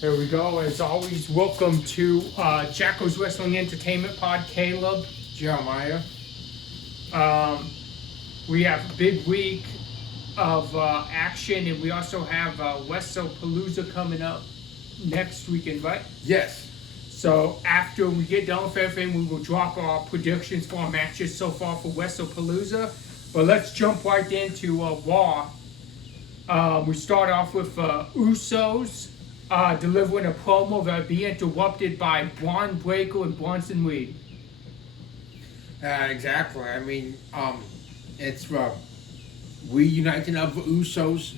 There we go. As always, welcome to Jackal's Wrestling Entertainment Pod. Caleb, Jeremiah. We have a big week of action, and we also have WrestlePalooza coming up next weekend, right? Yes. So after we get done with everything, we will drop our predictions for our matches so far for WrestlePalooza. But let's jump right into Raw. We start off with Usos delivering a promo that will be interrupted by Braun Breaker and Bronson Reed. Exactly. I mean, it's reuniting of the Usos,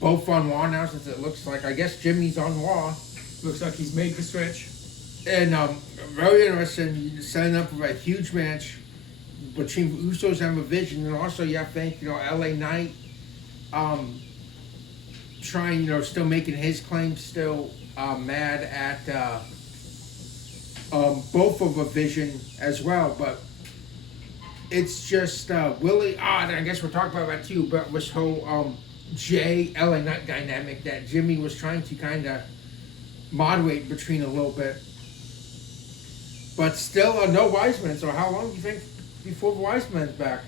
both on Raw now, since it looks like, I guess Jimmy's on Raw. Looks like he's made the switch. And very interesting, setting up for a huge match between Usos and the Vision, and also you have to think, LA Knight, trying, still making his claims, still mad at both of the Vision as well, but it's just really odd. I guess we're talking about that too, but this whole Jay LA Knight dynamic that Jimmy was trying to kind of moderate between a little bit, but still no Wiseman. So how long do you think before Wiseman's back?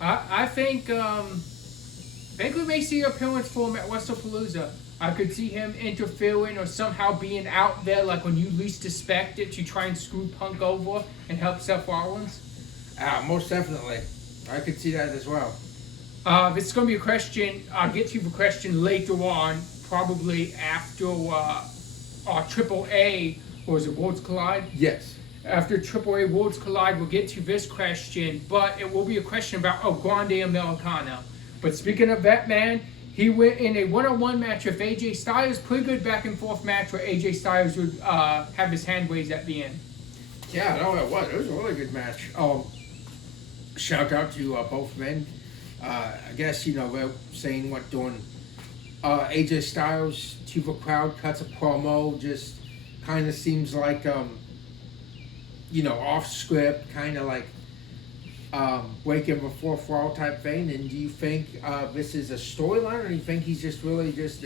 I think we may see an appearance for him at WrestlePalooza. I could see him interfering or somehow being out there like when you least expect it to try and screw Punk over and help Seth Rollins. Most definitely. I could see that as well. This is going to be a question. I'll get to the question later on, probably after AAA, or is it Worlds Collide? Yes. After AAA Worlds Collide, we'll get to this question, but it will be a question about El Grande Americano. But speaking of that man, he went in a one-on-one match with AJ Styles, pretty good back-and-forth match where AJ Styles would have his hand raised at the end. Yeah, no, it was. It was a really good match. Shout out to both men. I guess, they're saying doing AJ Styles to the crowd, cuts a promo, just kind of seems like, off script, kind of like breaking the fourth wall type thing. And do you think this is a storyline, or do you think he's just really just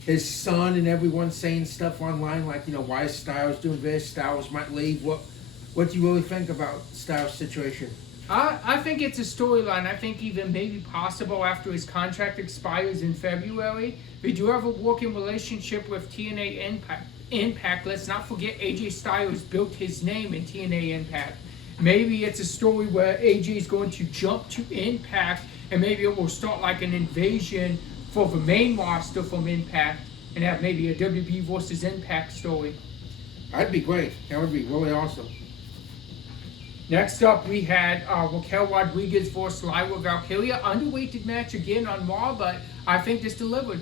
his son and everyone saying stuff online like, why is Styles doing this? Styles might leave. What do you really think about Styles' situation? I think it's a storyline. I think even maybe possible after his contract expires in February. They do have a working relationship with TNA Impact. Let's not forget AJ Styles built his name in TNA Impact. Maybe it's a story where AJ is going to jump to Impact, and maybe it will start like an invasion for the main roster from Impact and have maybe a WB versus Impact story. That'd be great. That would be really awesome. Next up, we had Raquel Rodriguez versus Lyra Valkyria. Underweighted match again on Raw, but I think this delivered.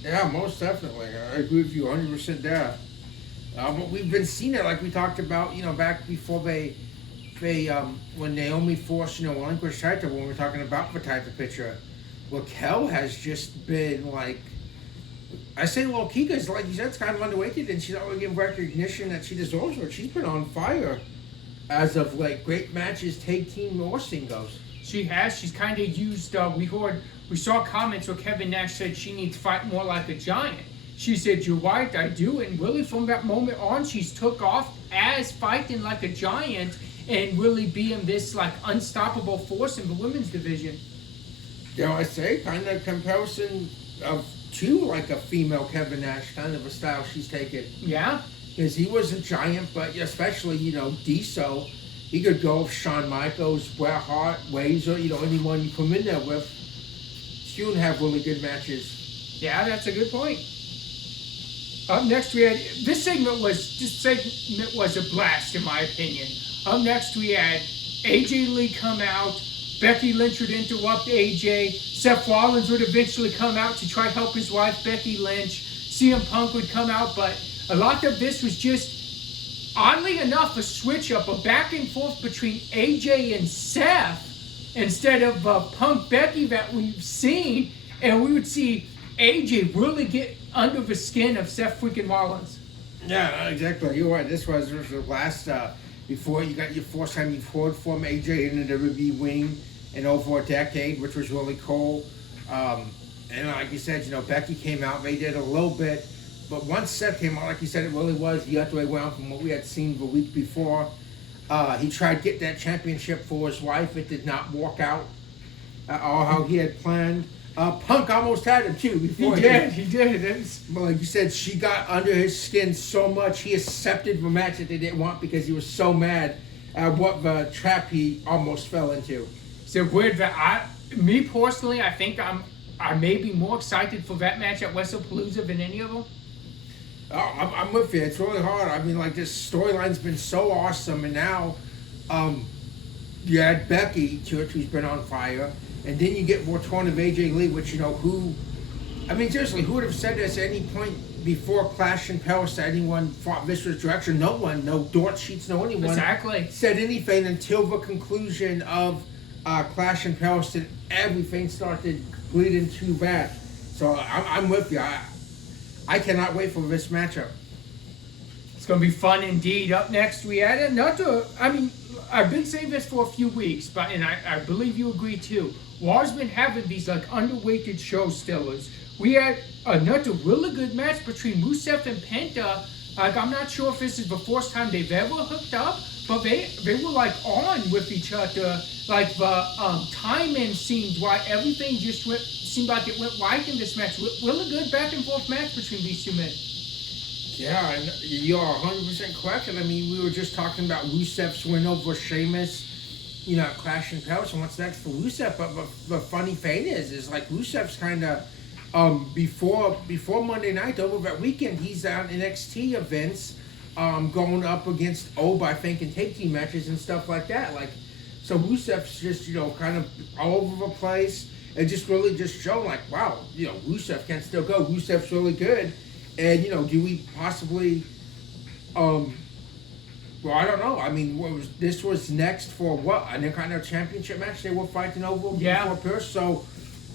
Yeah, most definitely. I agree with you 100% there. But we've been seeing it like we talked about, back before they when Naomi forced, relinquished title, when we were talking about the title picture. Raquel has just been like, I say low key because, like you said, it's kind of underweighted, and she's not really getting recognition that she deserves. But she's been on fire as of like great matches, tag team or singles. She has. She's kind of used. We saw comments where Kevin Nash said she needs to fight more like a giant. She said, "You're right, I do." And really, from that moment on, she's took off as fighting like a giant and really being this like unstoppable force in the women's division. I say kind of comparison to like a female Kevin Nash, kind of a style she's taken. Yeah. Because he was a giant, but especially, Diesel, he could go with Shawn Michaels, Bret Hart, Razor, anyone you come in there with. She would have really good matches. Yeah, that's a good point. Up next, we had this segment was a blast in my opinion. Up next, we had AJ Lee come out. Becky Lynch would interrupt AJ. Seth Rollins would eventually come out to try to help his wife Becky Lynch. CM Punk would come out, but a lot of this was just, oddly enough, a switch up, a back and forth between AJ and Seth instead of Punk Becky that we've seen, and we would see AJ really get under the skin of Seth freaking Rollins. Yeah, exactly. You're right. This was the last, before you got your first time you've heard from AJ in the WWE wing in over a decade, which was really cool. And like you said, Becky came out. They did a little bit but once Seth came out, like you said, it really was the other way around from what we had seen the week before. He tried to get that championship for his wife. It did not work out all how he had planned. Punk almost had him too before. He did. But like you said, she got under his skin so much he accepted the match that they didn't want because he was so mad at what the trap he almost fell into. So weird that me personally, I think I may be more excited for that match at WrestlePalooza than any of them. I'm with you. It's really hard. I mean, like, this storyline's been so awesome, and now you add Becky to it, who's been on fire, and then you get more torn of AJ Lee, which, seriously, who would have said this at any point before Clash in Paris that anyone fought Visceral's direction? No one, no Dort Sheets, no anyone Exactly. said anything until the conclusion of Clash in Paris, and everything started bleeding into that. So I'm with you. I cannot wait for this matchup. It's going to be fun indeed. Up next, we had another. I've been saying this for a few weeks, and I believe you agree too. Raw's been having these like underweighted show stealers. We had another really good match between Rusev and Penta. Like, I'm not sure if this is the first time they've ever hooked up, but they were like on with each other. Like the timing seemed right. Everything just seemed like it went right in this match. Really good back and forth match between these two men. Yeah, and you're 100% correct. And I mean, we were just talking about Rusev's win over Sheamus, at Clash in Paris, and what's next for Rusev. But the funny thing is like Rusev's kind of before Monday night, over that weekend, he's on NXT events, going up against I think, in tag team matches and stuff like that. Like, so Rusev's just kind of all over the place. It just really just showed like, wow, Rusev can still go. Rusev's really good. And, do we possibly, well, I don't know. I mean, this was next for what? An Intercontinental Championship match they were fighting over before Pierce. So,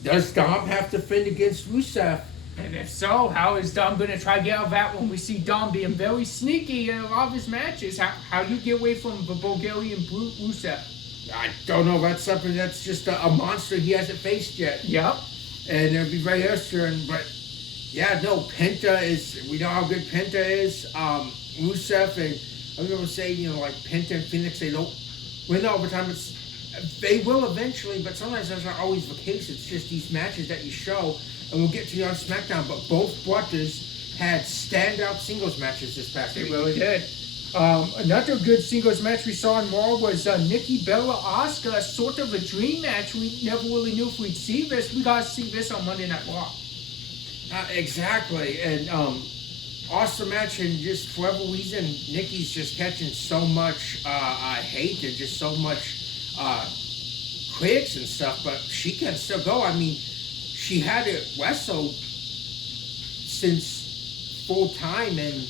does Dom have to defend against Rusev? And if so, how is Dom going to try to get out of that when we see Dom being very sneaky in a lot of his matches? How do you get away from the Bulgarian brute Rusev? I don't know. That's something that's just a monster he hasn't faced yet. Yep. And it'll be very interesting, but... Yeah, no, Penta we know how good Penta is. Rusev, and I'm going to say, like Penta and Phoenix, they don't win all the time. They will eventually, but sometimes that's not always the case. It's just these matches that you show, and we'll get to you on SmackDown, but both brothers had standout singles matches this past week. They really did. Another good singles match we saw in Raw was Nikki Bella Asuka, sort of a dream match. We never really knew if we'd see this. We got to see this on Monday Night Raw. Exactly, and awesome match, and just for whatever reason, Nikki's just catching so much hate and just so much critics and stuff, but she can still go. I mean, she had it wrestled since full time, and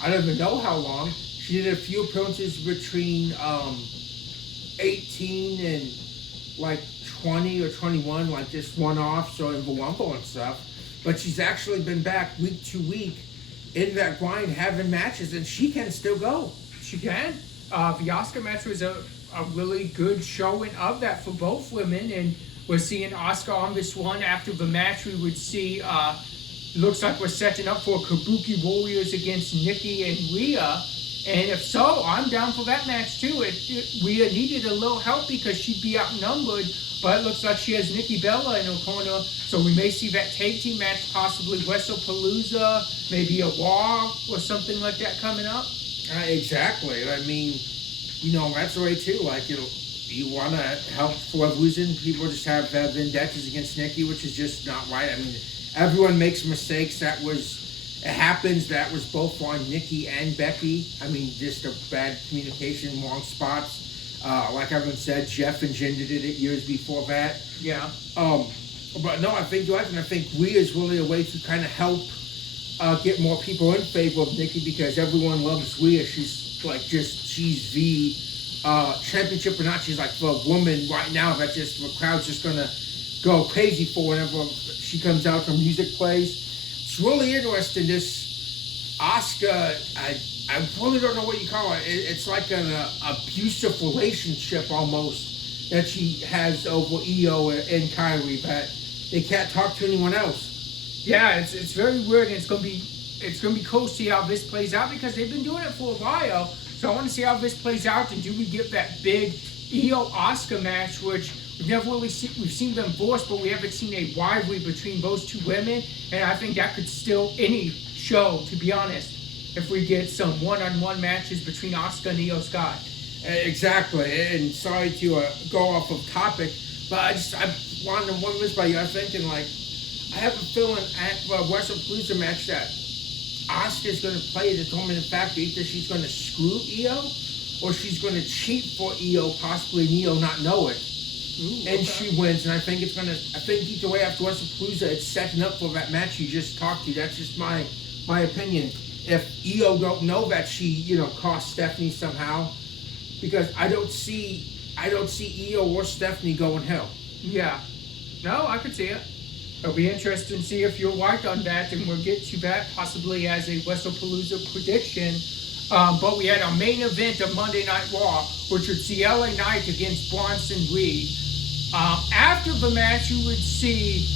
I don't even know how long. She did a few appearances between 18 and like 20 or 21, like just one-offs or in the Rumble and stuff. But she's actually been back week to week in that grind, having matches, and she can still go. She can. The Asuka match was a really good showing of that for both women, and we're seeing Asuka on this one. After the match, we would see, looks like we're setting up for Kabuki Warriors against Nikki and Rhea. And if so, I'm down for that match too. Rhea needed a little help because she'd be outnumbered, but it looks like she has Nikki Bella in her corner, so we may see that tag team match, possibly WrestlePalooza, maybe a Raw or something like that coming up. Exactly. I mean, that's the way too. Like, you want to help for losing. People just have vendettas against Nikki, which is just not right. I mean, everyone makes mistakes. It happens. That was both on Nikki and Becky. I mean, just a bad communication, wrong spots. Like everyone said, Jeff and Jen did it years before that. Yeah. But no, I think you're right, and I think Rhea is really a way to kind of help get more people in favor of Nikki, because everyone loves Rhea. She's the championship or not, she's like the woman right now that just the crowd's just gonna go crazy for whenever she comes out, her music plays. It's really interesting. This Asuka, I really don't know what you call it. It's like an abusive relationship almost that she has over Io and Kyrie, that they can't talk to anyone else. Yeah, it's very weird, and it's going to be it's going to be cool to see how this plays out because they've been doing it for a while. So I want to see how this plays out, and do we get that big Io Asuka match, which we've never really seen. We've seen them force, but we haven't seen a rivalry between those two women, and I think that could still any show, to be honest, if we get some one-on-one matches between Asuka and Io Sky. Exactly, and sorry to go off of topic, but I wanted to run this by you. I'm thinking, like, I have a feeling at WrestlePalooza match that Asuka's going to play the dominant factor. Either she's going to screw Io, or she's going to cheat for Io, possibly and Io not know it. Ooh, and she wins, and I think either way after WrestlePalooza, it's setting up for that match you just talked to. That's just my opinion. If Io don't know that she, cost Stephanie somehow, because I don't see Io or Stephanie going hell. Yeah. No, I could see it. It'll be interesting to see if you're right on that, and we'll get to that possibly as a WrestlePalooza prediction. But we had our main event of Monday Night Raw, which would see LA Knight against Bronson Reed. After the match, you would see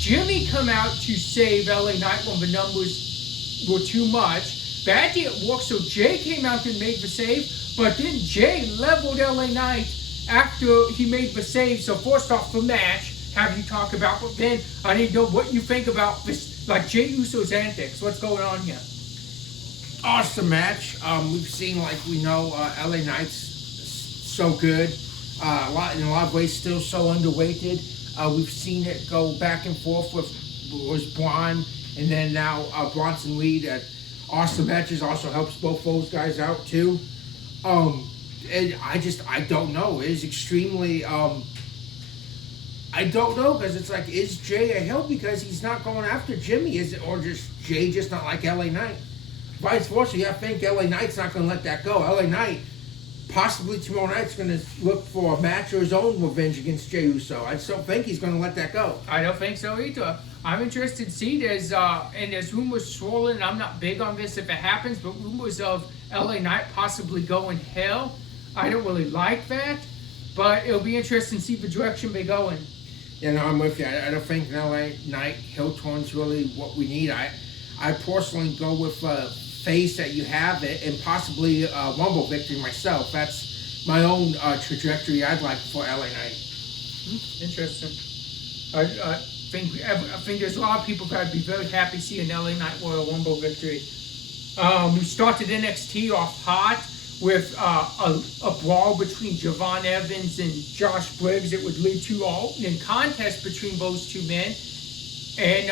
Jimmy come out to save LA Knight when the numbers were too much. That didn't work, so Jay came out and made the save, but then Jay leveled LA Knight after he made the save. So first off, the match, have you talk about, but then I need to know what you think about this, like Jay Uso's antics. What's going on here? Awesome match. We've seen, like we know, LA Knight's so good. In a lot of ways, still so underrated. We've seen it go back and forth with Braun, and then now Bronson Reed at awesome matches. Also helps both those guys out too. And I don't know. It is extremely. I don't know, because it's like, is Jay a heel because he's not going after Jimmy? Is it, or just Jay just not like LA Knight? Vice versa, I think LA Knight's not going to let that go. LA Knight, possibly tomorrow night's going to look for a match or his own revenge against Jey Uso. I just don't think he's going to let that go. I don't think so either. I'm interested to see there's rumors swirling. I'm not big on this if it happens, but rumors of LA Knight possibly going heel. I don't really like that, but it'll be interesting to see the direction they go in. I'm with you. I don't think an LA Knight heel turn's really what we need. I personally go with face that you have it, and possibly a Rumble victory myself. That's my own trajectory I'd like for LA Knight. Interesting. I think there's a lot of people that would be very happy seeing LA Knight Royal Rumble victory. We started NXT off hot with a brawl between Javon Evans and Josh Briggs. It would lead to an contest between those two men. And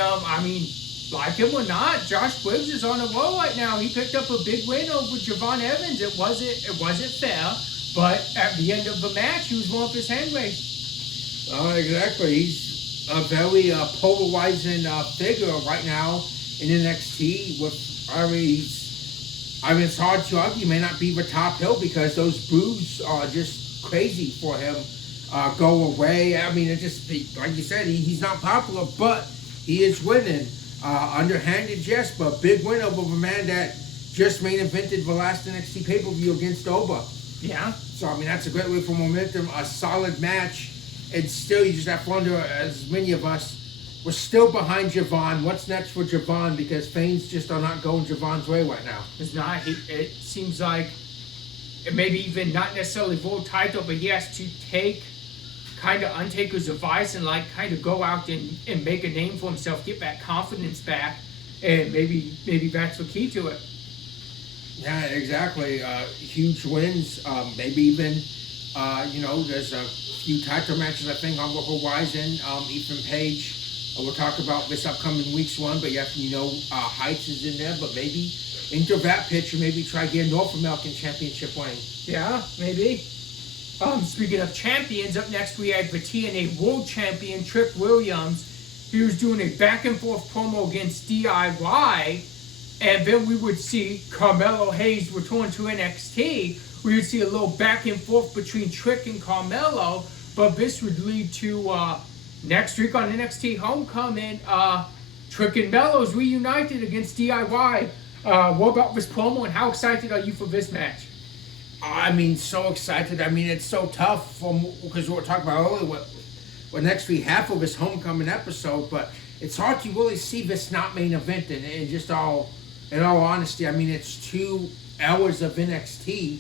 like him or not, Josh Briggs is on a roll right now. He picked up a big win over Javon Evans. It wasn't fair, but at the end of the match, he was one of his hand raised. Exactly. He's a very polarizing figure right now in NXT. It's hard to argue. He may not be the top heel because those boos are just crazy for him. Go away. It just, like you said, he's not popular, but he is winning. Underhanded, yes, but big win over a man that just main evented the last NXT pay-per-view against Oba. Yeah. So, that's a great way for momentum, a solid match, and still you just have to wonder, as many of us, we're still behind Javon. What's next for Javon? Because things just are not going Javon's way right now. It's not. It seems like maybe even not necessarily world title, but he has to take kind of Undertaker's advice and kind of go out and make a name for himself, get that confidence back, and maybe that's the key to it. Yeah, exactly. Huge wins. Maybe even, there's a few title matches I think on the horizon. Ethan Page. We'll talk about this upcoming week's one, but Heights is in there, but maybe into that picture, maybe try getting North American Championship win. Yeah, maybe. Speaking of champions, up next we had the TNA World Champion Trick Williams. He was doing a back and forth promo against DIY, and then we would see Carmelo Hayes return to NXT. We would see a little back and forth between Trick and Carmelo, but this would lead to next week on NXT Homecoming, Trick and Mello's reunited against DIY. What about this promo, and how excited are you for this match? So excited. It's so tough because we were talking about earlier what next week half of this Homecoming episode, but it's hard to really see this not main event. And just in all honesty, I mean, it's 2 hours of NXT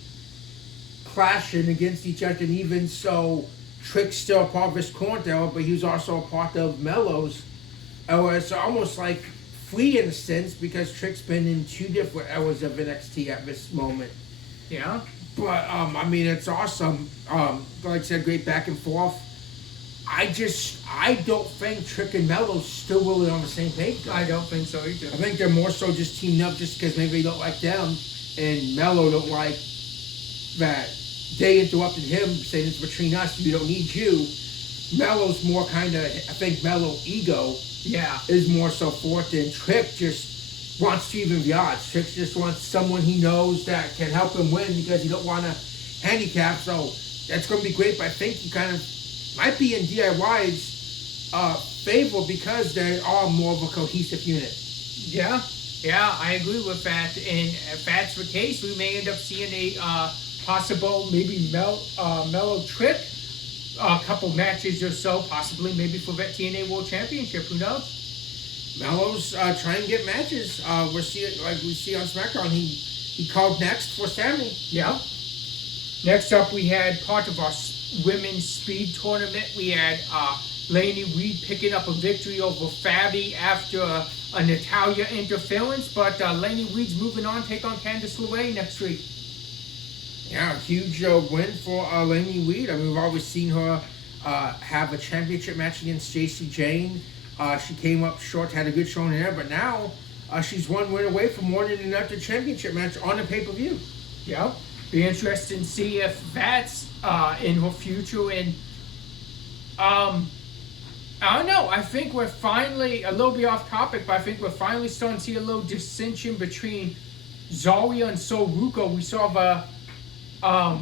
clashing against each other, and even so, Trick's still a part of his current era, but he was also a part of Melo's era. It's almost like free in a sense because Trick's been in 2 different eras of NXT at this moment. Yeah. But I mean, it's awesome. Like I said, great back and forth. I don't think Trick and Melo's still really on the same page, though. I don't think so either. I think they're more so just teaming up just because maybe they don't like them, and Melo don't like that they interrupted him, saying it's between us, we don't need you. Melo's more kind of, I think Melo ego is more so forth than Trick just wants to even the odds. Trick just wants someone he knows that can help him win because he don't want to handicap. So that's going to be great, but I think he kind of might be in DIY's favor because they are more of a cohesive unit. Yeah, I agree with that. And if that's the case, we may end up seeing a possible maybe Melo Trick a couple matches or so, possibly maybe for that TNA World Championship. Who knows? Melo's trying to get matches. We see on SmackDown. He called next for Sammy. Yeah. Next up, we had part of our women's speed tournament. We had Lainey Reed picking up a victory over Fabi after a Natalia interference, but Lainey Reed's moving on, take on Candice LeRae next week. Yeah, huge win for Lainey Reed. I mean, we've always seen her have a championship match against Jacy Jayne. She came up short, had a good showing there, but now she's 1 win away from winning another championship match on a pay-per-view. Yeah, be interesting to see if that's in her future. And I don't know. I think we're finally a little bit off topic, but I think we're finally starting to see a little dissension between Zarya and Sol Ruka. We saw the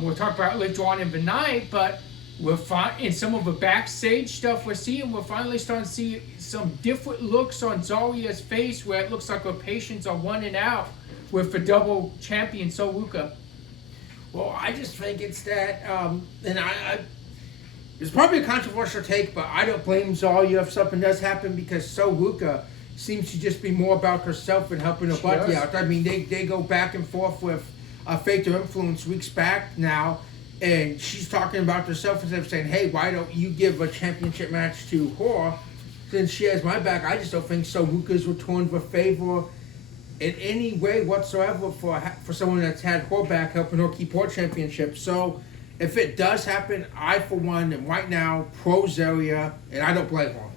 we'll talk about it later on in the night, but we're in some of the backstage stuff we're seeing. We're finally starting to see some different looks on Zarya's face, where it looks like her patients are running out with the double champion Sol Ruka. Well, I just think it's that, and it's probably a controversial take, but I don't blame Zarya if something does happen because Sol Ruka seems to just be more about herself and helping her buddy out. I mean, they go back and forth with Fate or Influence weeks back now, and she's talking about herself instead of saying, hey, why don't you give a championship match to her since she has my back? I just don't think Sol Ruka's returned with favor in any way whatsoever for someone that's had her back helping her keep her championship. So if it does happen, I, for one, am right now pro Zarya, and I don't blame her.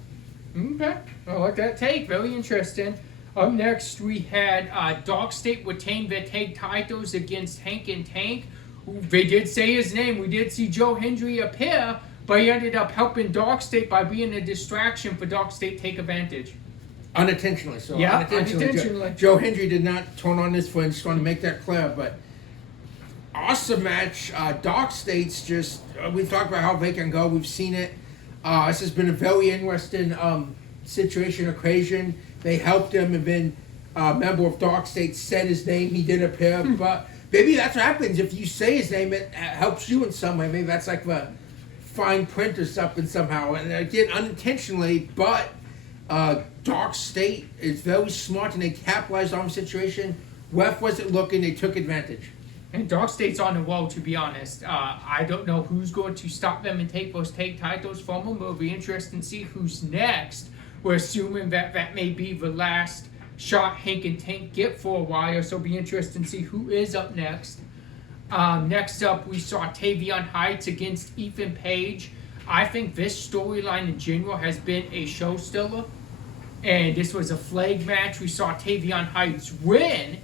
Okay, I like that take. Very interesting. Up next, we had Dog State retain their tag titles against Hank and Tank. They did say his name. We did see Joe Hendry appear, but he ended up helping Dog State by being a distraction for Dog State take advantage. Unintentionally. So yeah, unintentionally. Joe Hendry did not turn on this one. Just want to make that clear. But awesome match. Dog State's just, we've talked about how they can go. We've seen it. This has been a very interesting situation, occasion. They helped him, and then a member of Dog State said his name. He did appear, but maybe that's what happens. If you say his name, it helps you in some way. Maybe that's like the fine print or something somehow. And again, unintentionally, but Dog State is very smart, and they capitalized on the situation. Ref wasn't looking. They took advantage. And Dog State's on the wall, to be honest. I don't know who's going to stop them and take those tag titles from them. It'll be interesting to see who's next. We're assuming that may be the last shot Hank and Tank get for a while, so it'll be interesting to see who is up next. Next up, we saw Tavion Heights against Ethan Page. I think this storyline in general has been a show stealer, and this was a flag match. We saw Tavion Heights win,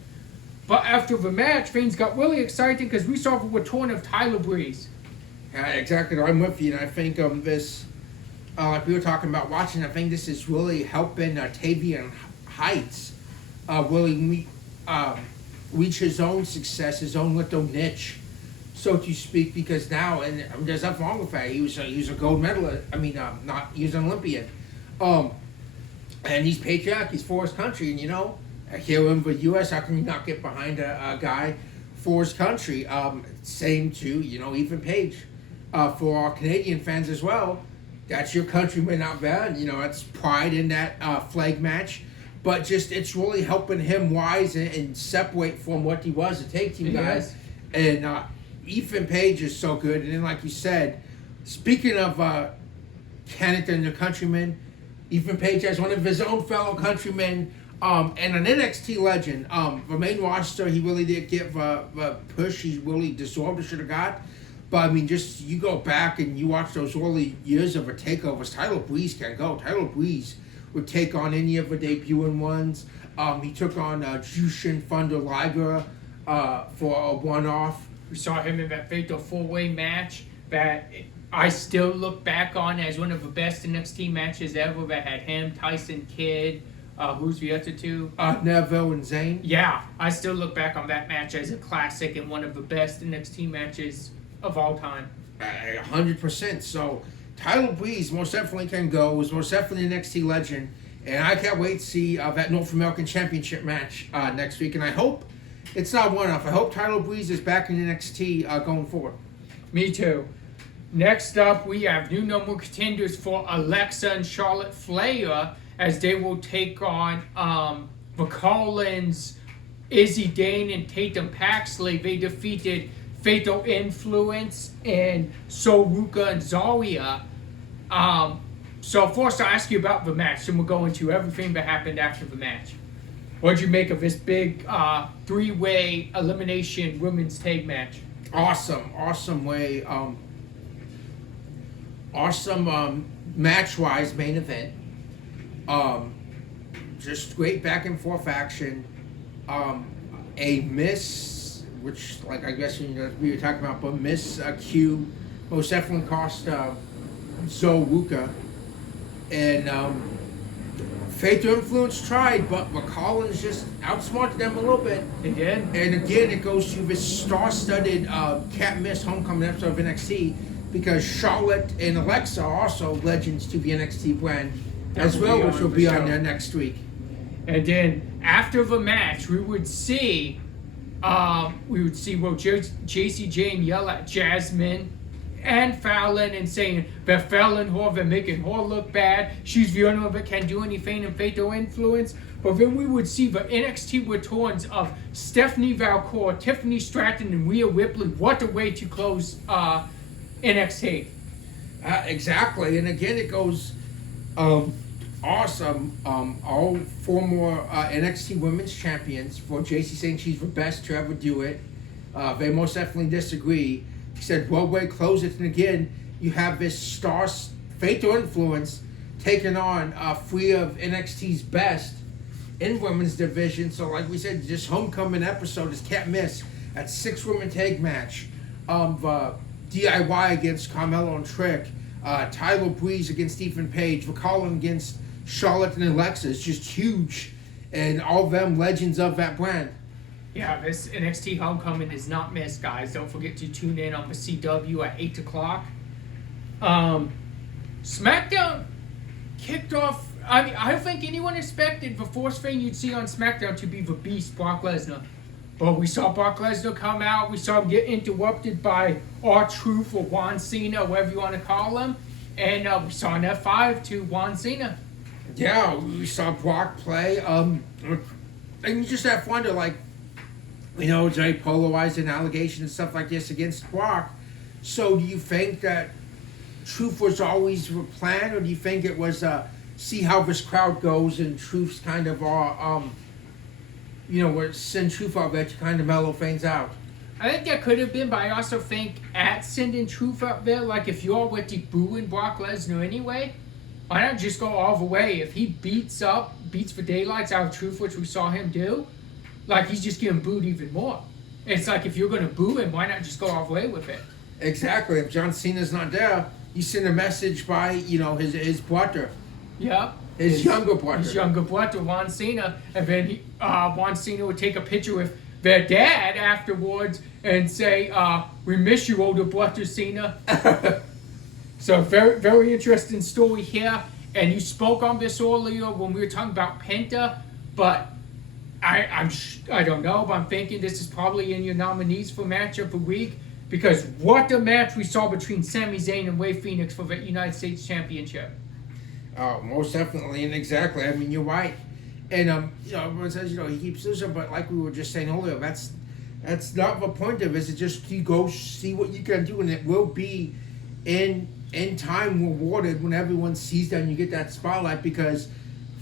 but after the match, things got really exciting because we saw the return of Tyler Breeze. Yeah, exactly. I'm with you, and I think this, like we were talking about watching, I think this is really helping Tavion Heights really reach his own success, his own little niche, so to speak, because now, and there's nothing wrong with that, he was a gold medalist, he was an Olympian, and he's patriotic, he's for his country, and here in the U.S., how can you not get behind a guy for his country? Same to, Ethan Page. For our Canadian fans as well, That's your countryman out there, and it's pride in that flag match. But just it's really helping him wise and separate from what he was a tag team guy. Yes. And Ethan Page is so good. And then, like you said, speaking of Canada and the countrymen, Ethan Page has one of his own fellow countrymen and an NXT legend. The main roster, he really did give a push he really deserved or should have got. But, I mean, just you go back and you watch those early years of a takeovers, Tyler Breeze can't go. Tyler Breeze would take on any of the debuting ones. He took on Jushin Thunder Liger for a one-off. We saw him in that fatal four-way match that I still look back on as one of the best NXT matches ever. That had him, Tyson Kidd, who's the other two? Neville and Zayn. Yeah, I still look back on that match as a classic and one of the best NXT matches of all time. 100%. So Tyler Breeze most definitely can go. Was most definitely an NXT legend, and I can't wait to see that North American Championship match next week. And I hope it's not one-off. I hope Tyler Breeze is back in NXT going forward. Me too. Next up, we have new number one contenders for Alexa and Charlotte Flair as they will take on the Collins, Izzy Dane, and Tatum Paxley. They defeated Fatal Influence and Soruka and Zarya. So first I'll ask you about the match, and we'll go into everything that happened after the match. What did you make of this big three-way elimination women's tag match? Awesome way. Awesome match-wise main event. Just great back and forth action. A miss, which like I guess we were talking about, but miss Q most definitely cost Zoe and Fatal Influence tried, but McCollins just outsmarted them a little bit. They did. And again, it goes to this star-studded can't miss homecoming episode of NXT because Charlotte and Alexa are also legends to the NXT brand as well, which will be on there next week. And then after the match, we would see JC Jane yell at Jasmine and Fallon and saying that Fallon her, they're making her look bad. She's the only one that can do anything in Fatal Influence. But then we would see the NXT returns of Stephanie Valcour, Tiffany Stratton, and Rhea Ripley. What a way to close NXT. Exactly. And again, it goes awesome. All former NXT Women's Champions. For JC saying she's the best to ever do it. They most definitely disagree. He said, well, way close it. And again, you have this star Fatal Influence taking on three of NXT's best in women's division. So like we said, this homecoming episode is can't miss. That 6-woman tag match of DIY against Carmelo and Trick, Tyler Breeze against Ethan Page, McCollum against Charlotte and Alexa. It's just huge. And all of them legends of that brand. Yeah, this NXT Homecoming is not missed, guys. Don't forget to tune in on the CW at 8 o'clock. SmackDown kicked off. I mean, I don't think anyone expected the first thing you'd see on SmackDown to be the Beast, Brock Lesnar. But we saw Brock Lesnar come out. We saw him get interrupted by R-Truth or Juan Cena, whatever you want to call him. And we saw an F5 to Juan Cena. Yeah, we saw Brock play. And you just have to wonder, like, it's very polarized and allegations and stuff like this against Brock. So do you think that Truth was always the plan, or do you think it was see how this crowd goes and Truth's kind of send Truth out there to kind of mellow things out? I think that could have been, but I also think at sending Truth out there, like if you're already booing Brock Lesnar anyway, why not just go all the way? If he beats the daylights out of Truth, which we saw him do, like he's just getting booed even more. It's like if you're going to boo him, why not just go all the way with it? Exactly. If John Cena's not there, you send a message by, his brother. Yeah. His younger brother. His younger brother, Juan Cena. And then Juan Cena would take a picture with their dad afterwards and say, we miss you, older brother Cena. So very, very interesting story here. And you spoke on this earlier when we were talking about Penta, but I don't know, but I'm thinking this is probably in your nominees for match of the week Because what a match we saw between Sami Zayn and Rey Fenix for the United States Championship. Oh, most definitely, and exactly. I mean, you're right. And everyone says, he keeps losing, but like we were just saying earlier, that's not the point of it. It's just you go see what you can do, and it will be in time rewarded when everyone sees that and you get that spotlight. Because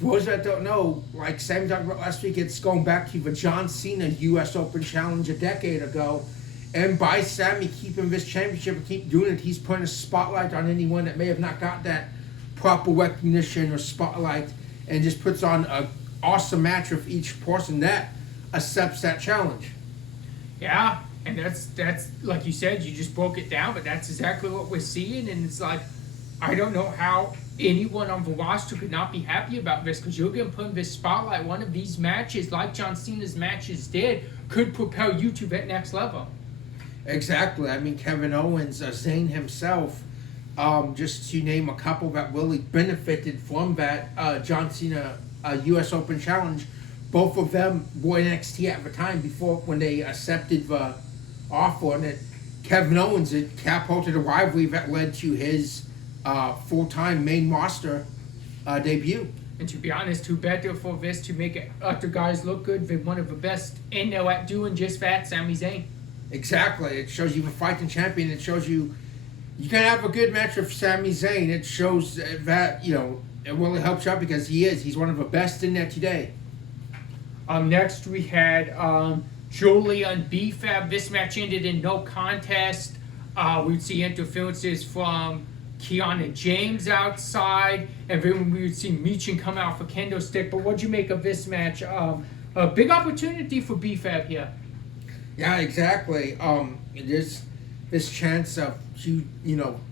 for those that don't know, like Sammy talked about last week, it's going back to the John Cena U.S. Open Challenge a decade ago. And by Sammy keeping this championship and keep doing it, he's putting a spotlight on anyone that may have not got that proper recognition or spotlight, and just puts on an awesome match with each person that accepts that challenge. Yeah, and that's like you said, you just broke it down, but that's exactly what we're seeing. And it's like, I don't know how anyone on the roster could not be happy about this, because you're going to put in this spotlight. One of these matches, like John Cena's matches did, could propel you to that next level. Exactly. I mean, Kevin Owens, Zayn himself, just to name a couple that really benefited from that John Cena U.S. Open Challenge. Both of them were NXT at the time before when they accepted the offer, and Kevin Owens, it catapulted a rivalry that led to his full-time main roster debut. And to be honest, who better for this to make other guys look good than one of the best in there at doing just that, Sami Zayn. Exactly. It shows you the fighting champion. It shows you can have a good match with Sami Zayn. It shows that, it really helps you out because he's one of the best in there today. Next we had Julia and B-Fab. This match ended in no contest. We'd see interferences from Kiana James outside, and then we would see Michin come out for kendo stick. But what'd you make of this match? A big opportunity for B-Fab here. Yeah, exactly. There's this chance of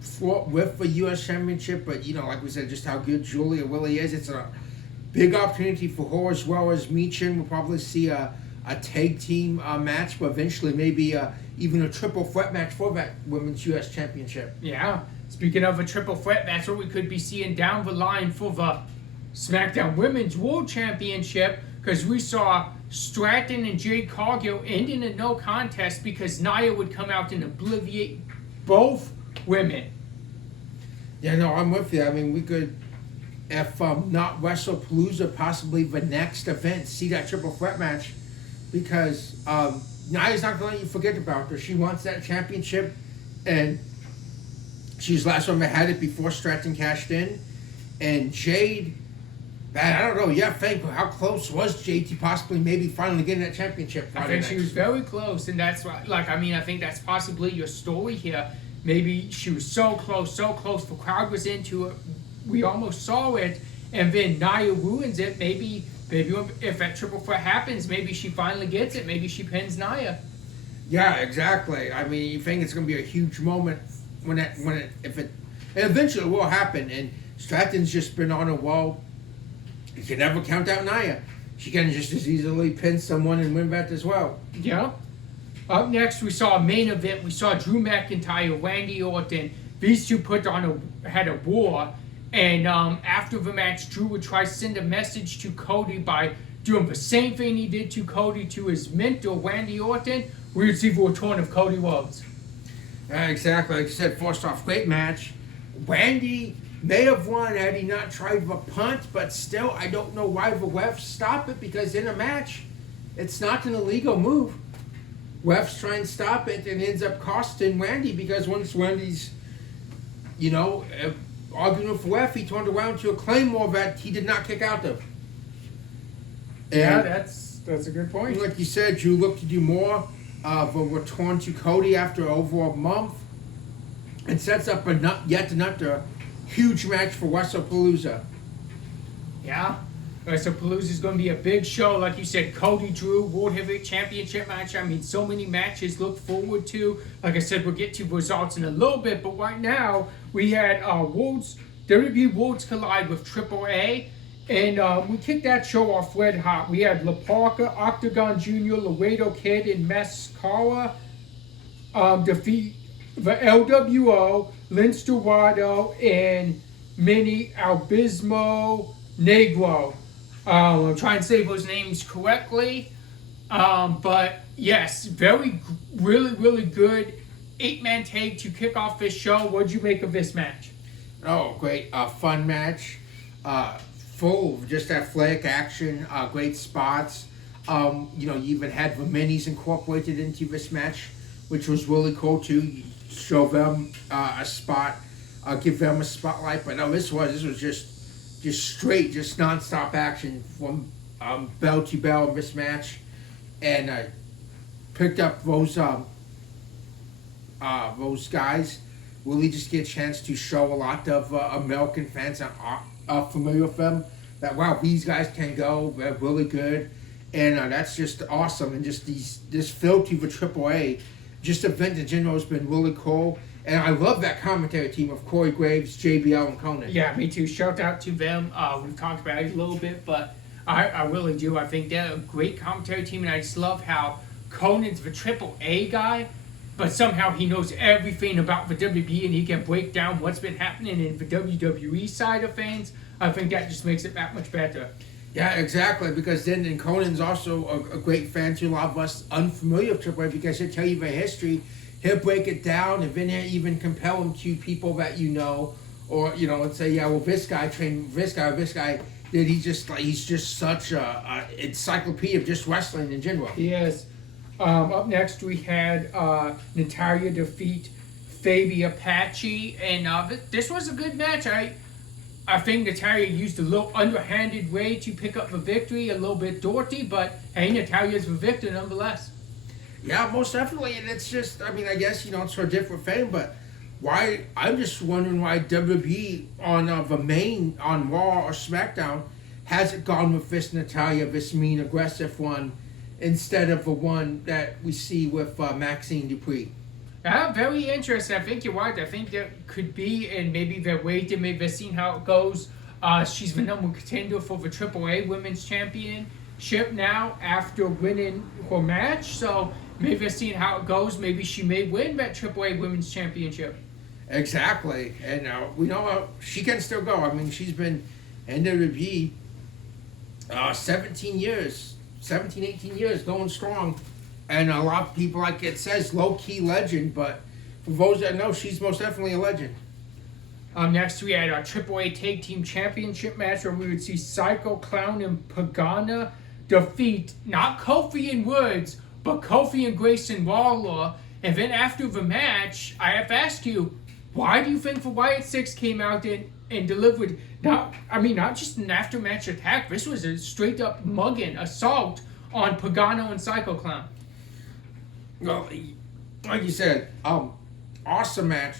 fought with the U.S. Championship, but like we said, just how good Julia really is. It's a big opportunity for her as well as Michin. We'll probably see a tag team match, but eventually maybe even a triple threat match for that Women's U.S. Championship. Yeah. Speaking of a triple threat match, what we could be seeing down the line for the SmackDown Women's World Championship, because we saw Stratton and Jade Cargill ending in no contest because Nia would come out and obliviate both women. Yeah, no, I'm with you. I mean, we could, if not WrestlePalooza, possibly the next event, see that triple threat match, because Nia's not going to let you forget about her. She wants that championship, and she's the last one that had it before Stratton cashed in. And Jade, I don't know. Yeah, think how close was Jade to possibly maybe finally getting that championship? I think she was very close, and that's why. I think that's possibly your story here. Maybe she was so close. The crowd was into it. We almost saw it, and then Nia ruins it. Maybe if that triple threat happens, maybe she finally gets it. Maybe she pins Nia. Yeah, exactly. I mean, you think it's going to be a huge moment if it eventually will happen. And Stratton's just been on a wall. You can never count out Nia. She can just as easily pin someone and win that as well. Yeah. Up next, we saw a main event. We saw Drew McIntyre, Randy Orton. These two had a war. And after the match, Drew would try to send a message to Cody by doing the same thing he did to Cody to his mentor, Randy Orton. We would see the return of Cody Rhodes. Exactly. Like you said, first off, great match. Randy may have won had he not tried the punt, but still, I don't know why the refs stop it, because in a match, it's not an illegal move. Refs try and stop it, and ends up costing Randy, because once Randy's, arguing with the ref, he turned around to a Claymore that he did not kick out of. And that's a good point. Like you said, Drew looked to do more of a return to Cody after over a month, and sets up yet another huge match for WrestlePalooza. Yeah. WrestlePalooza is going to be a big show. Like you said, Cody Drew, World Heavyweight Championship match. I mean, so many matches look forward to. Like I said, we'll get to results in a little bit. But right now, we had WWE Worlds collide with AAA. And we kicked that show off red hot. We had La Parka, Octagon Jr., Laredo Kid, and Mascara defeat the LWO, Lince Dorado, and Mini Albismo Negro. I'm trying to say those names correctly. But yes, really good 8-man tag to kick off this show. What'd you make of this match? Oh, great. Fun match. Full of just athletic action, great spots. You even had the minis incorporated into this match, which was really cool too. You show them a spot, give them a spotlight. But no, this was just straight, just nonstop action from bell to bell in this match, and picked up those guys. Really just get a chance to show a lot of American fans that are familiar with them that, wow, these guys can go, they're really good, and that's just awesome. And just this fill to the AAA, just event in general has been really cool. And I love that commentary team of Corey Graves, JBL, and Conan. Yeah, me too. Shout out to them. We've talked about it a little bit, but I really do. I think they're a great commentary team, and I just love how Conan's the AAA guy, but somehow he knows everything about the WWE, and he can break down what's been happening in the WWE side of things. I think that just makes it that much better. Yeah, exactly, because then Conan's also a great fan to a lot of us unfamiliar with AAA, because he'll tell you the history, he'll break it down, and then he'll even compel him to people that you know, or, and say, yeah, well, this guy trained this guy, he's just such a encyclopedia of just wrestling in general. He is. Up next, we had Natalya defeat Fabi Apache, and this was a good match. I think Natalya used a little underhanded way to pick up the victory, a little bit dirty, but hey, Natalya's the victor nonetheless. Yeah, most definitely, and it's just, I guess, it's for a different fame, but why, I'm just wondering why WWE on the main, on Raw or SmackDown, hasn't gone with this Natalya, this mean, aggressive one, instead of the one that we see with Maxine Dupree. Very interesting. I think you're right. I think there could be, and maybe they're waiting, maybe they've seen how it goes. She's the number one contender for the AAA Women's Championship now after winning her match. So maybe they're seeing how it goes. Maybe she may win that AAA Women's Championship. Exactly. And we know she can still go. She's been in WWE 17 years. 17, 18 years, going strong. And a lot of people, like it says, low-key legend, but for those that know, she's most definitely a legend. Next, we had our AAA Tag Team Championship match where we would see Psycho Clown and Pagana defeat not Kofi and Woods, but Kofi and Grayson Waller. And then after the match, I have to ask you, why do you think the Wyatt Six came out and delivered, not just an after-match attack, this was a straight-up mugging, assault on Pagano and Psycho Clown? Well, like you said, awesome match.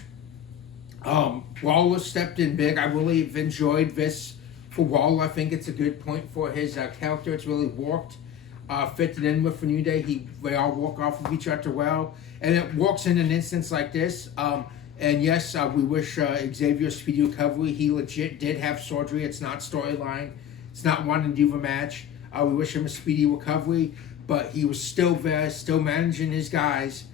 Waller stepped in big. I really have enjoyed this for Waller. I think it's a good point for his character. It's really worked, fitted in with the New Day. They all walk off of each other well, and it works in an instance like this. And yes, we wish Xavier speedy recovery. He legit did have surgery. It's not storyline. It's not wanting to do the match. We wish him a speedy recovery, but he was still there, still managing his guys.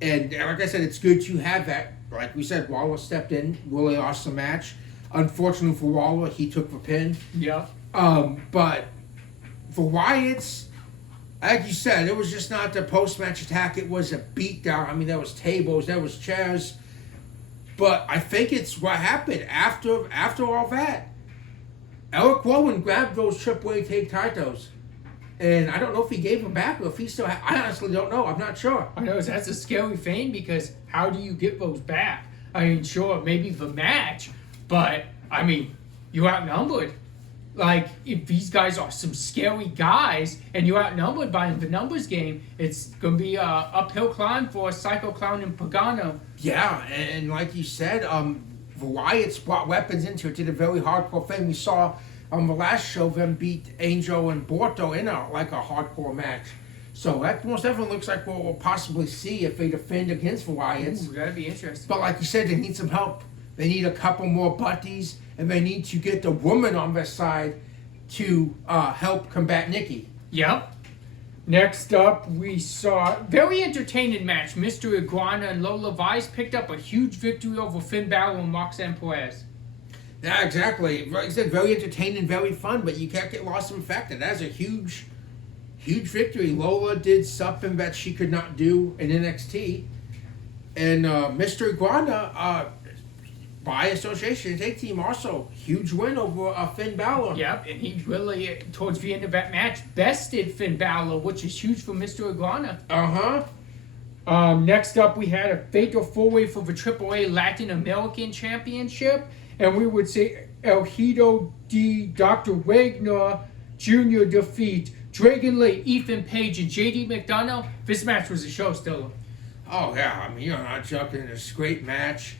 And like I said, it's good to have that. Like we said, Waller stepped in. Really awesome match. Unfortunately for Waller, he took the pin. Yeah. But for Wyatt's, like you said, it was just not the post-match attack. It was a beatdown. There was tables, there was chairs. But I think it's what happened after all that. Eric Rowan grabbed those AAA tag titles. And I don't know if he gave them back or if he still I honestly don't know. I'm not sure. I know that's a scary thing because how do you get those back? Sure, maybe the match, but you're outnumbered. Like, if these guys are some scary guys and you're outnumbered by the numbers game, it's going to be a uphill climb for Psycho Clown and Pagano. Yeah, and like you said, the Wyatts brought weapons into it, did a very hardcore thing. We saw on the last show them beat Angel and Borto in a hardcore match. So that most definitely looks like what we'll possibly see if they defend against the Wyatts. Ooh, that'd be interesting. But like you said, they need some help. They need a couple more buddies, and they need to get the woman on their side to help combat Nikki. Yep. Next up, we saw a very entertaining match. Mr. Iguana and Lola Vice picked up a huge victory over Finn Balor and Roxanne Perez. Yeah, exactly. Like I said, very entertaining, very fun, but you can't get lost in the fact that that's a huge victory. Lola did something that she could not do in NXT. And Mr. Iguana, by association, tag team also huge win over Finn Balor. Yep, and he really, towards the end of that match, bested Finn Balor, which is huge for Mr. Iguana. Next up, we had a fatal four-way for the AAA Latin American Championship, and we would say El Hido de Dr. Wagner Jr. defeat Dragon Lee, Ethan Page, and JD McDonough. This match was a showstealer. Oh yeah, I mean, you're not joking. It's a great match.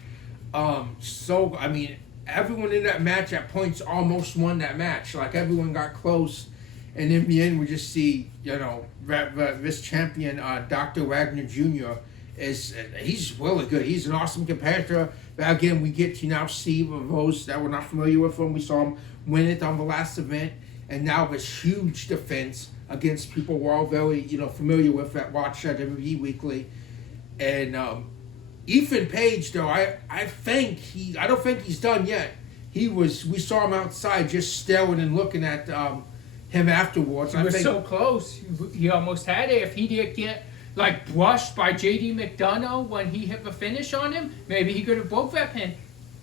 Everyone in that match at points almost won that match. Like, everyone got close, and in the end, we just see, this champion, Dr. Wagner Jr. He's really good. He's an awesome competitor. But again, we get to now see those that were not familiar with him. We saw him win it on the last event, and now this huge defense against people we're all very, familiar with that watch WWE Weekly. And Ethan Page, though, I don't think he's done yet. We saw him outside just staring and looking at him afterwards. He was so close. He almost had it. If he didn't get brushed by JD McDonough when he hit the finish on him, maybe he could have broke that pin.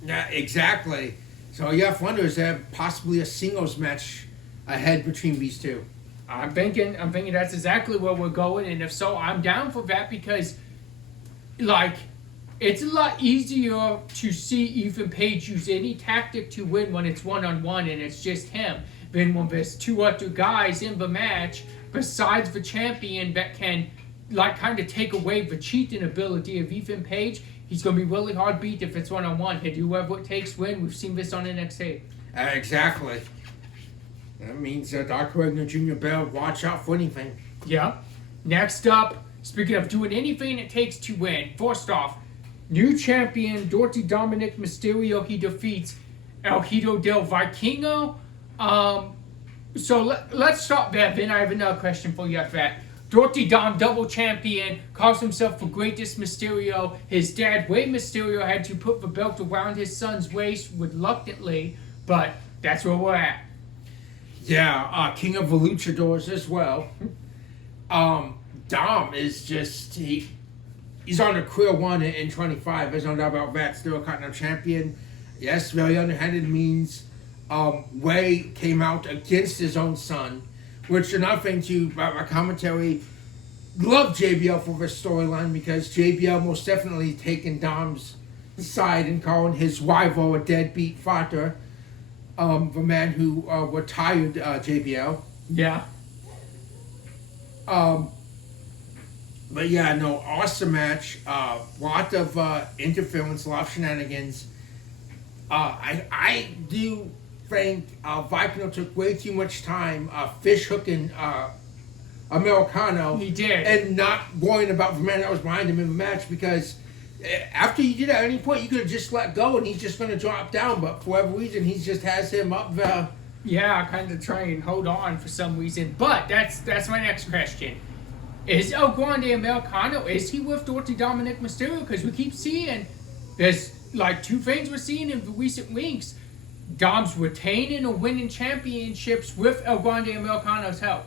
Yeah, exactly. So you have to wonder, is there possibly a singles match ahead between these two? I'm thinking that's exactly where we're going, and if so, I'm down for that because, it's a lot easier to see Ethan Page use any tactic to win when it's one-on-one and it's just him than when there's two other guys in the match besides the champion that can, kind of take away the cheating ability of Ethan Page. He's going to be really hard beat if it's one-on-one. He'll do whatever it takes win. We've seen this on NXT. Exactly. That means Dr. Wagner Jr. better watch out for anything. Yeah. Next up, speaking of doing anything it takes to win, first off, new champion Dorty Dominic Mysterio. He defeats El Hido del Vikingo. So let's stop there. Then I have another question for you after that. Dorty Dom, double champion, calls himself the greatest Mysterio. His dad, Rey Mysterio, had to put the belt around his son's waist reluctantly, but that's where we're at. Yeah, King of the Luchadors as well. Dom is just, he's on a career 1 in 25. There's no doubt about that. Still a Continental Champion. Yes, very underhanded means Rey came out against his own son, which another thing too, my commentary, love JBL for this storyline because JBL most definitely taken Dom's side and calling his rival a deadbeat father, the man who retired JBL. Yeah. But yeah, no, awesome match. Lot of interference, a lot of shenanigans. I do think Vikingo took way too much time fish hooking Americano. He did. And not worrying about the man that was behind him in the match because after you did that, at any point you could have just let go and he's just going to drop down. But for whatever reason, he just has him up there. Yeah, kind of try and hold on for some reason. But that's my next question. Is El Grande Americano, is he with Dorty Dominic Mysterio? Because we keep seeing, there's two things we're seeing in the recent weeks. Dom's retaining or winning championships with El Grande Americano's help.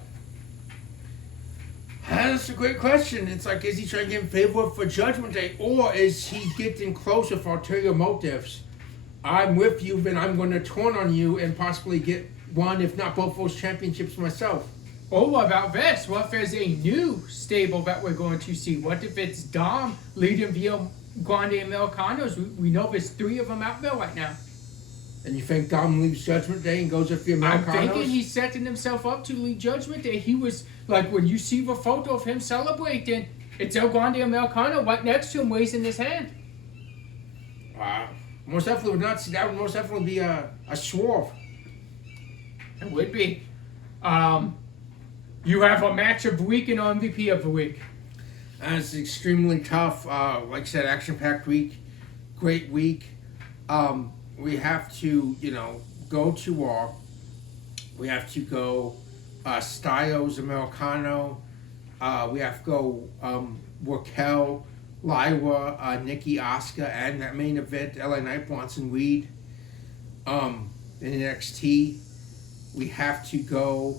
That's a great question. It's is he trying to get in favor for Judgment Day, or is he getting close with ulterior motives? I'm with you, then I'm going to turn on you and possibly get one, if not both, those championships myself. Oh, what about this? What if there's a new stable that we're going to see? What if it's Dom leading the El Grande Americanos? We know there's 3 of them out there right now. And you think Dom leaves Judgment Day and goes with the Americanos? I'm thinking he's setting himself up to lead Judgment Day. He was, when you see the photo of him celebrating, it's El Grande Americano right next to him raising his hand. Most definitely would not see that. Would most definitely be a swerve. It would be. You have a match of the week and MVP of the week. It's extremely tough. Like I said, action-packed week. Great week. We have to, go to Raw. We have to go Styles, Americano. We have to go Raquel, Lyra, Nikki, Asuka, and that main event, LA Knight, Bronson Reed. In NXT, we have to go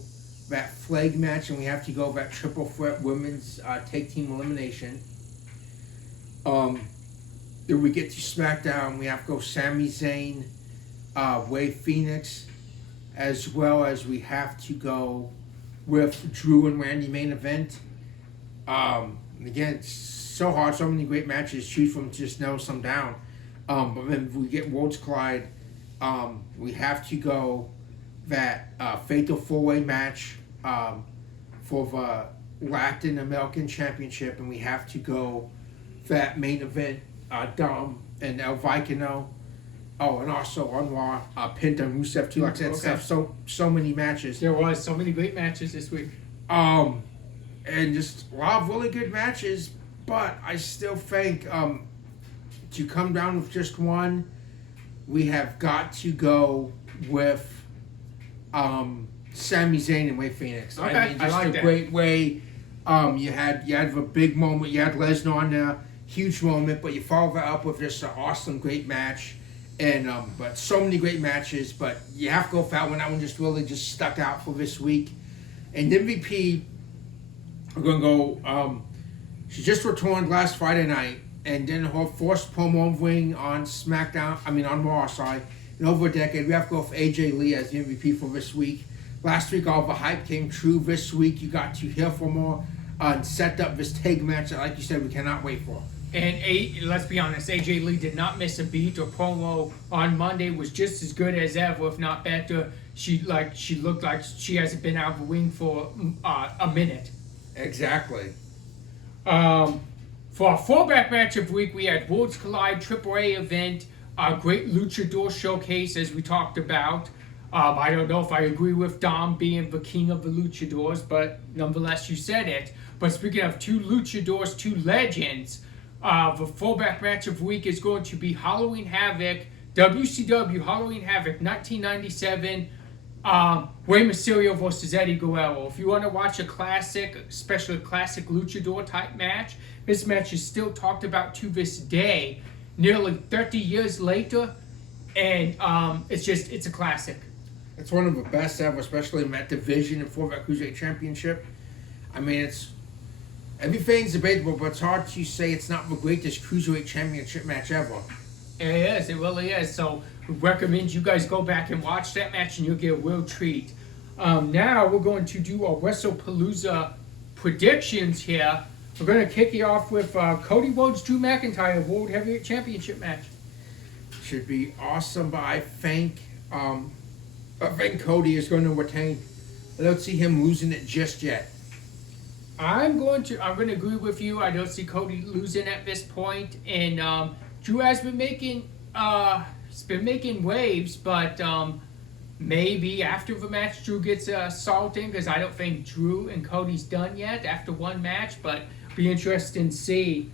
that flag match, and we have to go that triple threat women's tag team elimination. Then we get to SmackDown. We have to go Sami Zayn, Rey Fenix, as well as we have to go with Drew and Randy main event. Again, it's so hard. So many great matches. Choose from, just narrow some down. But then we get Worlds Collide. We have to go that Fatal 4-Way match for the Latin American Championship, and we have to go that main event, Dom and El Vicino. Oh, and also on Raw, Penta and Rusev too. Like I said, stuff. So many matches. There was so many great matches this week. And just a lot of really good matches, but I still think to come down with just one, we have got to go with Sami Zayn and Rey Fenix. Okay, I mean, just like a that. great way. You had a big moment. You had Lesnar on there, huge moment, but you follow that up with just an awesome, great match. And but so many great matches, but you have to go with that one. That one just really just stuck out for this week. And MVP, we're gonna go. She just returned last Friday night, and then her first promo ring on SmackDown. I mean on Raw, sorry. In over a decade, we have to go with AJ Lee as the MVP for this week. Last week, all the hype came true. This week, you got to hear from her and set up this tag match that, like you said, we cannot wait for. And let's be honest, AJ Lee did not miss a beat. Her promo on Monday was just as good as ever, if not better. She looked like she hasn't been out of the ring for a minute. Exactly. For our fallback match of the week, we had Worlds Collide AAA event, a great luchador showcase, as we talked about. I don't know if I agree with Dom being the king of the luchadors, but nonetheless, you said it. But speaking of two luchadors, two legends, the fallback match of the week is going to be Halloween Havoc, WCW Halloween Havoc 1997, Rey Mysterio versus Eddie Guerrero. If you want to watch a classic, especially a classic luchador type match, this match is still talked about to this day, nearly 30 years later, and it's a classic. It's one of the best ever, especially in that division and for that Cruiserweight Championship. I mean, everything's debatable, but it's hard to say it's not the greatest Cruiserweight Championship match ever. It is. It really is. So we recommend you guys go back and watch that match, and you'll get a real treat. Now we're going to do our WrestlePalooza predictions here. We're going to kick it off with Cody Rhodes, Drew McIntyre, World Heavyweight Championship match. Should be awesome, but I think Cody is going to retain. I don't see him losing it just yet. I'm going to agree with you. I don't see Cody losing at this point, and Drew has been making waves, but maybe after the match Drew gets salting, because I don't think Drew and Cody's done yet after one match, but be interesting to see.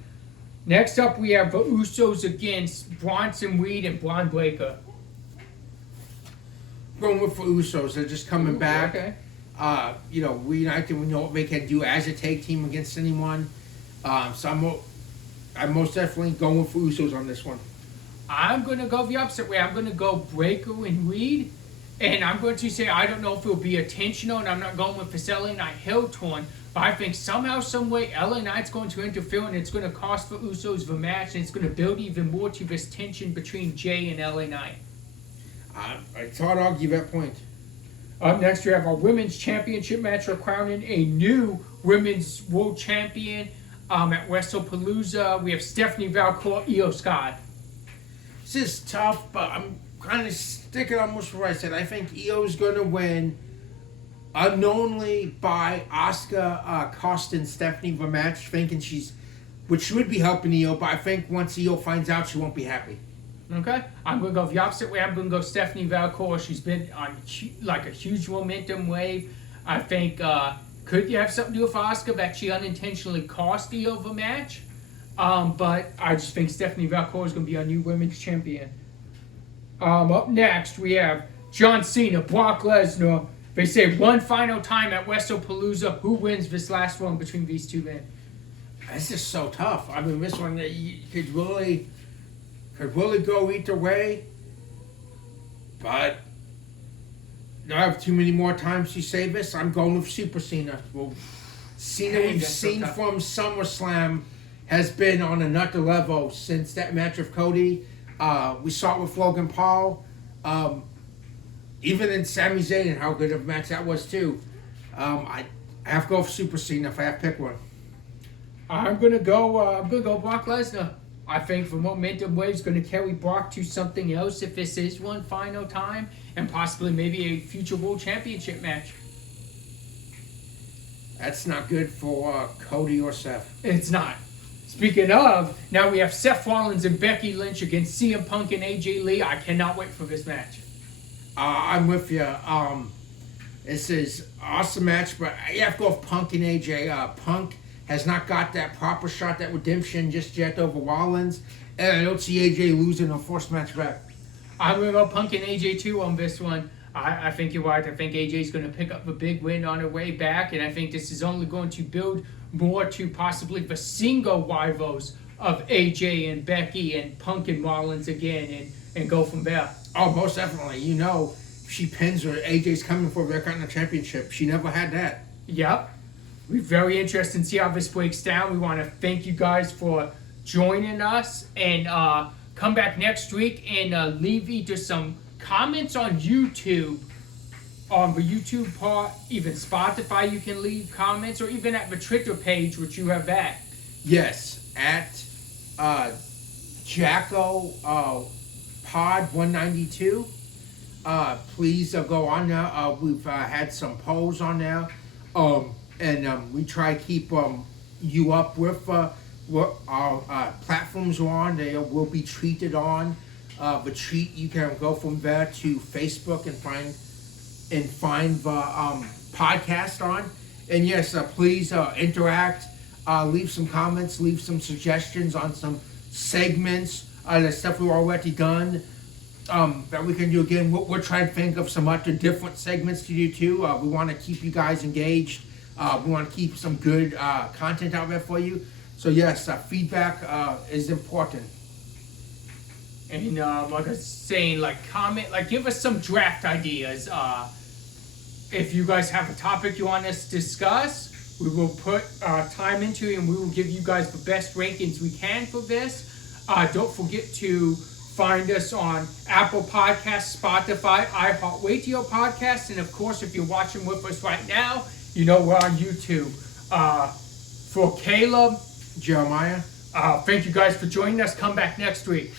Next up, we have the Usos against Bronson Reed and Braun Breaker. Going with the Usos, they're just coming back. Okay. Reunited. We know what they can do as a tag team against anyone. So I'm most definitely going with the Usos on this one. I'm going to go the opposite way. I'm going to go Breaker and Reed. And I'm going to say I don't know if it'll be intentional, and I'm not going with this LA Knight heel turn. But I think somehow, some way, LA Knight's going to interfere, and it's going to cost the Usos the match, and it's going to build even more to this tension between Jay and LA Knight. It's hard to argue that point. Up next, we have our Women's Championship match. We're crowning a new Women's World Champion at WrestlePalooza. We have Stephanie Valcourt, Io Sky. This is tough, but I'm kind of sticking almost where I said. I think Io's going to win unknowingly by Asuka costing Stephanie the match, thinking which would be helping Io, but I think once Io finds out, she won't be happy. Okay, I'm going to go the opposite way. I'm going to go Stephanie Valcourt. She's been on like a huge momentum wave. I think could you have something to do with Asuka that she unintentionally cost Io the match? But I just think Stephanie Valcourt is going to be our new women's champion. Up next, we have John Cena, Brock Lesnar. They say one final time at WrestlePalooza. Who wins this last one between these two men? It's just so tough. I mean, this one you could really go either way. But I have too many more times to say this. I'm going with Super Cena. Well, Cena we've seen from SummerSlam has been on another level since that match with Cody. We saw it with Logan Paul. Even in Sami Zayn and how good of a match that was too. I have to go for Super Cena if I have to pick one. I'm gonna go Brock Lesnar. I think the momentum wave's gonna carry Brock to something else if this is one final time, and possibly maybe a future World Championship match. That's not good for Cody or Seth. It's not. Speaking of, now we have Seth Rollins and Becky Lynch against CM Punk and AJ Lee. I cannot wait for this match. I'm with you. This is an awesome match, but I have to go with Punk and AJ. Punk has not got that proper shot, that redemption just yet over Rollins, and I don't see AJ losing a first match back. I'm going to go Punk and AJ too on this one. I think you're right. I think AJ's going to pick up a big win on her way back, and I think this is only going to build more to possibly the single rivals of AJ and Becky and Punk and Rollins again, and go from there. Oh, most definitely. You know, if she pins her, AJ's coming for the Intercontinental Championship. She never had that. Yep. We're very interested to see how this breaks down. We want to thank you guys for joining us, and come back next week and leave either some comments on YouTube, on the YouTube part, even Spotify you can leave comments, or even at the Twitter page, which you have at. Yes, at Jacal Pod 192. Please go on there. We've had some polls on there, and we try to keep you up with what our platforms are on. They will be tweeted on. The tweet, you can go from there to Facebook and find the podcast on. And yes, please interact. Leave some comments. Leave some suggestions on some segments. The stuff we've already done that we can do again. We're trying to think of some other different segments to do too. We want to keep you guys engaged. We want to keep some good content out there for you. So yes, feedback is important. And like I was saying, comment, give us some draft ideas. If you guys have a topic you want us to discuss, we will put time into it, and we will give you guys the best rankings we can for this. Don't forget to find us on Apple Podcasts, Spotify, iHeartRadio Podcasts, and of course, if you're watching with us right now, you know we're on YouTube. For Caleb, Jeremiah, thank you guys for joining us. Come back next week.